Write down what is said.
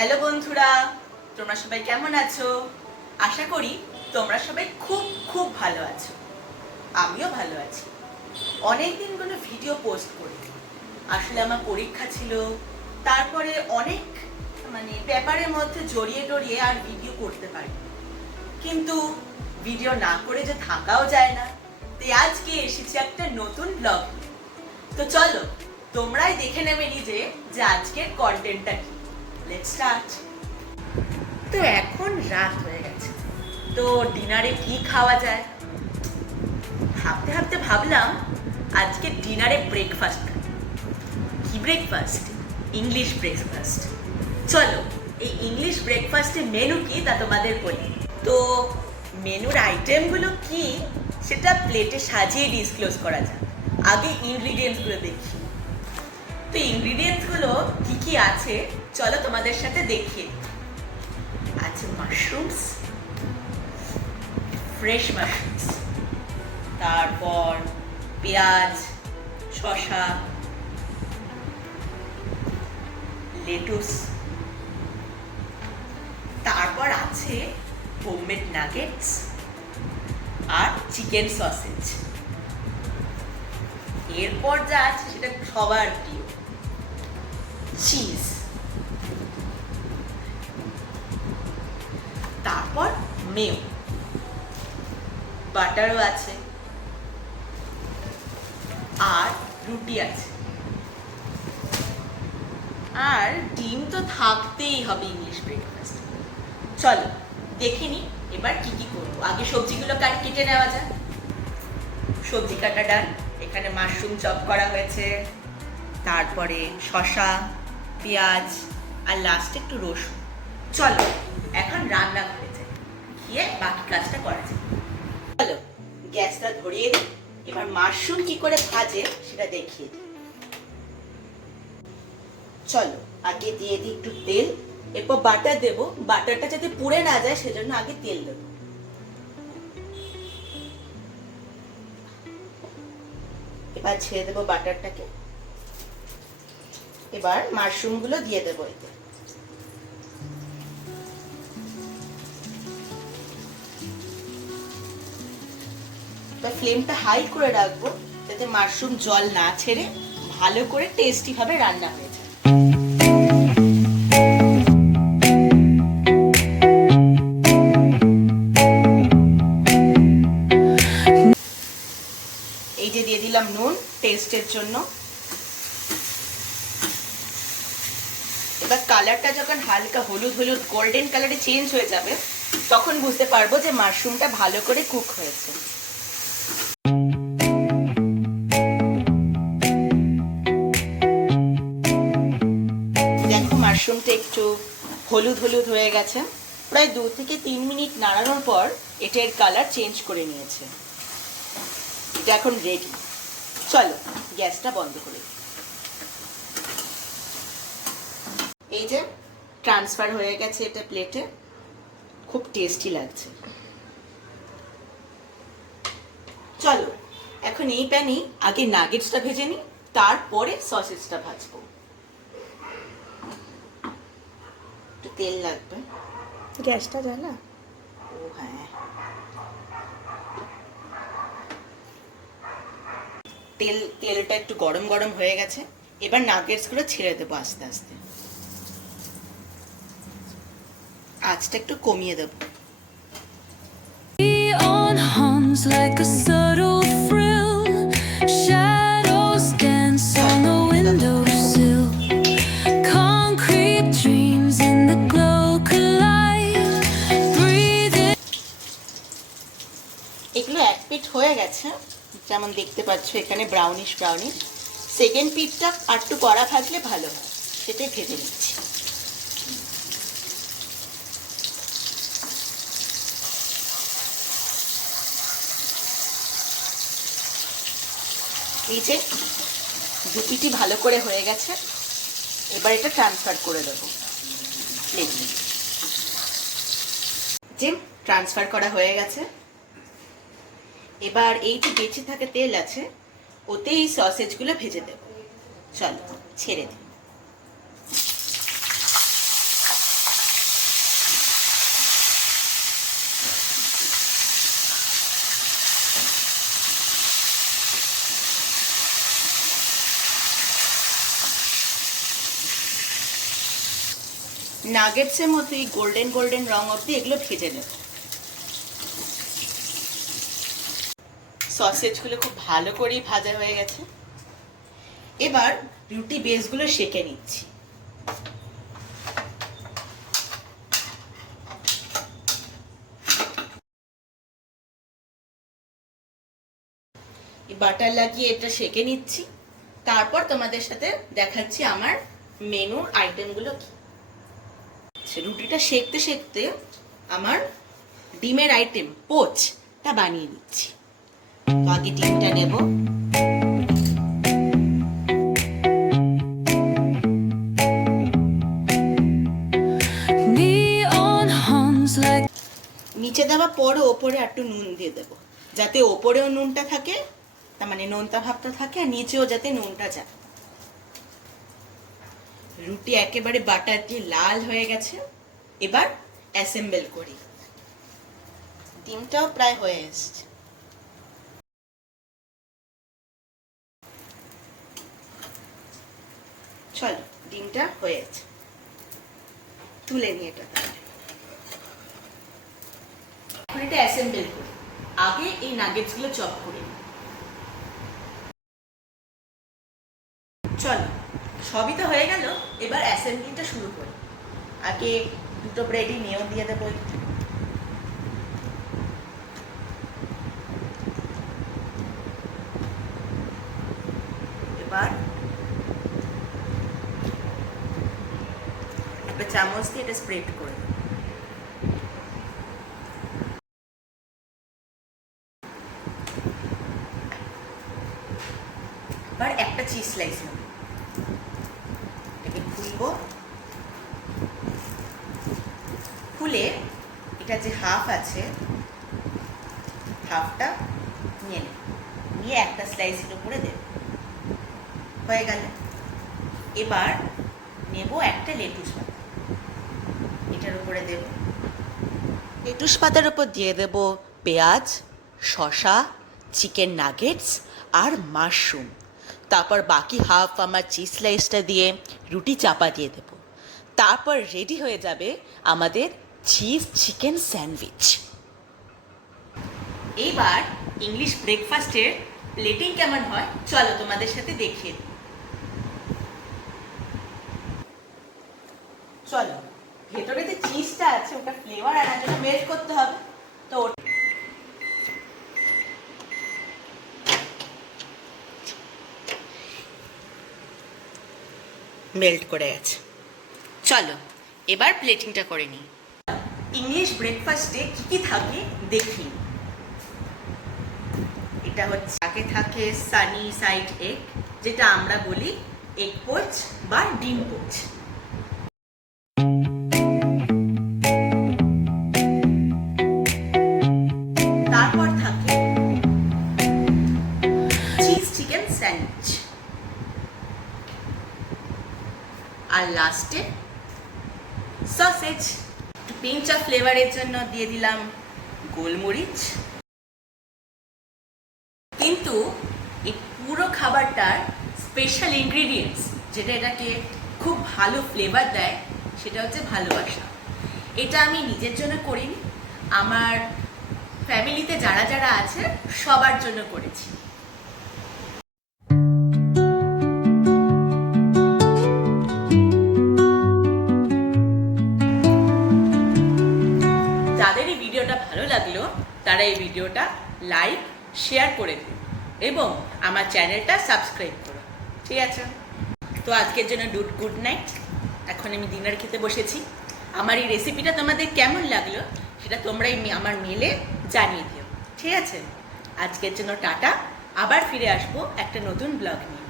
Hello বন্ধুরা, তোমরা সবাই কেমন আছো? আশা করি তোমরা সবাই খুব খুব ভালো আছো। আমিও ভালো আছি। অনেক দিন কোনো ভিডিও পোস্ট করি আসলে আমার পরীক্ষা ছিল, তারপরে অনেক মানে ব্যাপারের মধ্যে জড়িয়ে টড়িয়ে আর ভিডিও করতে পারি কিন্তু ভিডিও না করে যে থাকাও যায় না, তাই আজকে এসেছি একটা নতুন ব্লগ তো চলো, তোমরাই দেখে নেবে নিজে যে আজকের কন্টেন্টটা কি। লেটস স্টার্ট তো এখন রাত হয়ে গেছে। তো ডিনারে কি খাওয়া যায়? ভাবতে ভাবতে ভাবলাম আজকে ডিনারে ব্রেকফাস্ট কি ব্রেকফাস্ট ইংলিশ ব্রেকফাস্ট চলো, এই ইংলিশ ব্রেকফাস্টের মেনু কি তা তোমাদের বলি। তো মেনুর আইটেমগুলো কি সেটা প্লেটে সাজিয়ে ডিসক্লোজ করা যাক। আগে ইনগ্রিডিয়েন্টসগুলো দেখি। তো ইনগ্রিডিয়েন্টসগুলো কি কি আছে চলো তোমাদের সাথে দেখিয়ে। আছে মাশরুমস ফ্রেশ মাশরুমস তারপর পেঁয়াজ, শসা লেটুস তারপর আছে হোমমেড নাগেটস আর চিকেন সসেজ এরপর যা আছে সেটা সবার প্রিয়। চিজ মেও বাটারও আছে। আর রুটি আছে। আর ডিম তো থাকতেই হবে ইংলিশ ব্রেকফাস্ট চলো, দেখে নি এবার কি কি করব। আগে সবজিগুলো কাট, কেটে নেওয়া যাক। সবজি কাটা ডাল এখানে মাশরুম চপ করা হয়েছে। তারপরে শসা, পেঁয়াজ আর লাস্টে একটু রসুন। চলো, এখন রান্না করে গিয়ে বাকি কাজটা করা যায় চলো, গ্যাসটা ধরিয়ে দিই। এবার মাশরুম কি করে ভাজে সেটা দেখিয়ে দিই। চলো, আগে দিয়ে দিই একটু তেল। এরপর বাটার দেবো। বাটারটা যাতে পুড়ে না যায়, সেজন্য আগে তেল দেবো। এবার ছেড়ে দেবো বাটারটাকে। এবার মাশরুমগুলো দিয়ে দেবো এতে। এবার ফ্লেমটা হাই করে রাখব, যাতে মাশরুম জল না ছেড়ে ভালো করে টেস্টি ভাবে রান্না হয়ে যায়। এই যে দিয়ে দিলাম নুন টেস্টের জন্য। এবার কালারটা যখন হালকা হলুদ হলুদ গোল্ডেন কালারে চেঞ্জ হয়ে যাবে, তখন বুঝতে পারব যে মাশরুমটা ভালো করে কুক হয়েছে। মাশরুমটা একটু হলুদ হলুদ হয়ে গেছে। প্রায় দু থেকে তিন মিনিট নাড়ানোর পর এটার কালার চেঞ্জ করে নিয়েছে। এটা এখন রেডি চলো, গ্যাসটা বন্ধ করে এই যে ট্রান্সফার হয়ে গেছে এটা প্লেটে খুব টেস্টি লাগছে। চলো, এখন এই প্যানেই আগে নাগেটসটা ভেজে নিই, তারপরে সসেজটা ভাজবো। তেল লাগবে। গ্যাসটা জ্বালা? ও হ্যাঁ। তেল তেলটা একটু গরম গরম হয়ে গেছে। এবার নাগেটসগুলো ছেড়ে দেবো আস্তে আস্তে। আঁচটা একটু কমিয়ে দেবো। On hums like a subtle হয়ে গেছে। যেমন দেখতে পাচ্ছ এখানে ব্রাউনিশ ব্রাউনিশ সেকেন্ড পিঠটা আর একটু কড়া ভাজলে ভালো হয়। সেটাই ভেজে নিচ্ছি। এই যে দু পিঠই ভালো করে হয়ে গেছে। এবার এটা ট্রান্সফার করে দেবো। যে ট্রান্সফার করা হয়ে গেছে এবার এই যে বেঁচে থাকে তেল আছে ওতে এই সসেজগুলো ভেজে দেব। চলো, ছেড়ে দিই। নাগেটসের মতো এই গোল্ডেন গোল্ডেন রং অবধি এগুলো ভেজে নেব। সসেজগুলো খুব ভালো করেই ভাজা হয়ে গেছে। এবার রুটি বেসগুলো সেকে নিচ্ছি। বাটার লাগিয়ে এটা সেকে নিচ্ছি। তারপর তোমাদের সাথে দেখাচ্ছি আমার মেনুর আইটেমগুলো কি। রুটিটা সেকতে সেকতে আমার ডিমের আইটেম, পোচ, তা বানিয়ে নিচ্ছি। তো আগে ডিমটা নেব নিচে দেওয়া পরও ওপরে একটু নুন দিয়ে দেবো। যাতে ওপরেও নুনটা থাকে তার মানে নোনতা ভাবটা থাকে আর নিচেও যাতে নুনটা যায়। রুটি একেবারে বাটার দিয়ে লাল হয়ে গেছে। এবার অ্যাসেম্বল করি। ডিমটাও প্রায় হয়ে এসছে। চলো, ডিমটা হয়েছে। তুলে নিয়ে এটা এটা অ্যাসেম্বল আগে এই নাগেটসগুলো চপ করে চলো, সবই তো হয়ে গেল, এবার অ্যাসেম্বলিটা শুরু করি। আগে দুটো ব্রেডই নিয়েও দিয়ে দেবো একটু এবার একটা চামচ দিয়ে এটা স্প্রেড করে দেবো এবার একটা চিজ স্লাইস নেব এটাকে খুলবো খুলে এটা যে হাফ আছে হাফটা নিয়ে নেব নিয়ে একটা স্লাইসের উপরে দেব হয়ে গেল এবার নেব একটা লেটুস পাতা উপরে দেব। লেটুস পাতার উপর দিয়ে দেব পেঁয়াজ শশা চিকেন নাগেটস আর মাশরুম। তারপর বাকি হাফ আমার চিজ স্লাইসটা দিয়ে রুটি চাপা দিয়ে দেব। তারপর রেডি হয়ে যাবে আমাদের চিজ চিকেন স্যান্ডউইচ এইবার ইংলিশ ব্রেকফাস্টের প্লেটিং কেমন হয় চলো তোমাদের সাথে দেখিয়ে চলো। চিজটা আছে ওটা ফ্লেভার আনার জন্য মেল্ট করতে হবে। তো মেল্ট করে গেছে। চলো এবার প্লেটিংটা করে নিই। ইংলিশ ব্রেকফাস্টে কি কি থাকে দেখি। এটা হচ্ছে আগে থাকে সানি সাইড এগ যেটা আমরা বলি এগ পোচ বা ডিম পোচ লাস্টে সসেজ একটু পিঞ্চ অফ ফ্লেভারের জন্য দিয়ে দিলাম গোলমরিচ। কিন্তু এই পুরো খাবারটার স্পেশাল ইনগ্রিডিয়েন্টস যেটা এটাকে খুব ভালো ফ্লেভার দেয়, সেটা হচ্ছে ভালোবাসা। এটা আমি নিজের জন্য করিনি, আমার ফ্যামিলিতে যারা যারা আছে, সবার জন্য করেছি। তারা এই ভিডিওটা লাইক শেয়ার করে দিন এবং আমার চ্যানেলটা সাবস্ক্রাইব করো। ঠিক আছে? তো আজকের জন্য ডুড গুড নাইট এখন আমি ডিনার খেতে বসেছি। আমার এই রেসিপিটা তোমাদের কেমন লাগল সেটা তোমরাই আমার মেলে জানিয়ে দিও। ঠিক আছে? আজকের জন্য টাটা। আবার ফিরে আসব একটা নতুন ব্লগ নিয়ে।